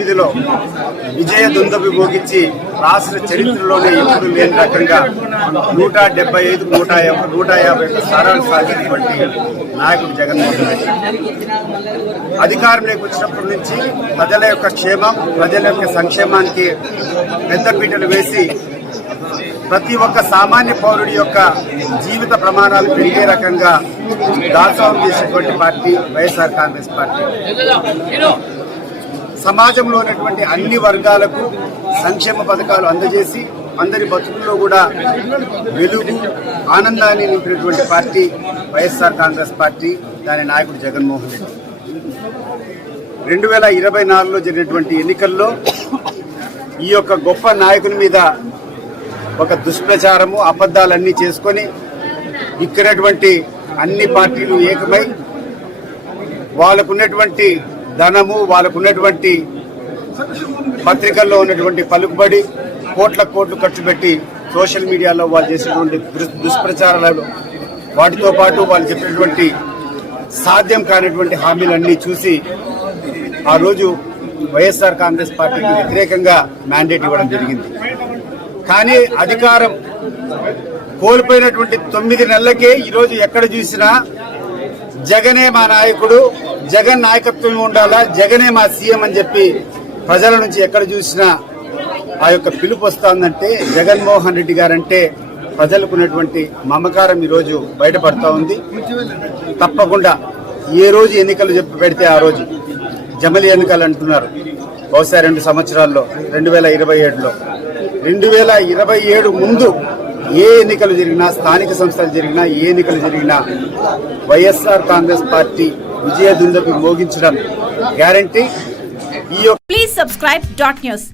తొమ్మిదిలో విజయ దుందబి భోగించి రాష్ట్ర చరిత్రలోనే ఎప్పుడు లేని రకంగా నూట డెబ్బై ఐదు నూట యాభై నూట యాభై ఒక్క స్థానాలు సాధించినటువంటి నాయకుడు జగన్మోహన్ రెడ్డి. అధికారంలోకి వచ్చినప్పటి నుంచి ప్రజల యొక్క క్షేమం ప్రజల యొక్క సంక్షేమానికి పెద్దపీటలు వేసి ప్రతి ఒక్క సామాన్య పౌరుడి యొక్క జీవిత ప్రమాణాలు పెరిగే రకంగా దాసోహం చేసినటువంటి పార్టీ వైఎస్ఆర్ కాంగ్రెస్ పార్టీ. సమాజంలో ఉన్నటువంటి అన్ని వర్గాలకు సంక్షేమ పథకాలు అందజేసి అందరి బతుకుల్లో కూడా వెలుగు ఆనందాన్ని నింపినటువంటి పార్టీ వైఎస్ఆర్ కాంగ్రెస్ పార్టీ దాని నాయకుడు జగన్మోహన్ రెడ్డి. రెండు వేల ఇరవై నాలుగులో జరిగినటువంటి ఎన్నికల్లో ఈ యొక్క గొప్ప నాయకుని మీద ఒక దుష్ప్రచారము అబద్ధాలన్నీ చేసుకొని ఇక్కడటువంటి అన్ని పార్టీలు ఏకమై వాళ్ళకున్నటువంటి ధనము వాళ్ళకు ఉన్నటువంటి పత్రికల్లో ఉన్నటువంటి పలుకుబడి కోట్ల కోట్లు ఖర్చు పెట్టి సోషల్ మీడియాలో వాళ్ళు చేసినటువంటి దుస్- దుష్ప్రచారాలు. వాటితో పాటు వాళ్ళు చెప్పినటువంటి సాధ్యం కానటువంటి హామీలన్నీ చూసి ఆ రోజు వైఎస్ఆర్ కాంగ్రెస్ పార్టీకి వ్యతిరేకంగా మ్యాండేట్ ఇవ్వడం జరిగింది. కానీ అధికారం కోల్పోయినటువంటి తొమ్మిది నెలలకే ఈరోజు ఎక్కడ చూసినా జగనే మా నాయకుడు జగన్ నాయకత్వం ఉండాలా? జగనే మా సీఎం అని చెప్పి ప్రజల నుంచి ఎక్కడ చూసినా ఆ యొక్క పిలుపు వస్తుందంటే జగన్మోహన్ రెడ్డి గారంటే ప్రజలకు ఉన్నటువంటి మమకారం ఈరోజు బయటపడతా ఉంది. తప్పకుండా ఏ రోజు ఎన్నికలు చెప్పి పెడితే ఆ రోజు జమలి ఎన్నికలు అంటున్నారు. బహుశా రెండు సంవత్సరాల్లో రెండు వేల ఇరవై ఏడులో. రెండు వేల ఇరవై ఏడు ముందు ఏ ఎన్నికలు జరిగినా స్థానిక సంస్థలు జరిగినా ఏ ఎన్నికలు జరిగినా వైఎస్ఆర్ కాంగ్రెస్ పార్టీ విజయ దుందకు మోగించడం guarantee please subscribe dot news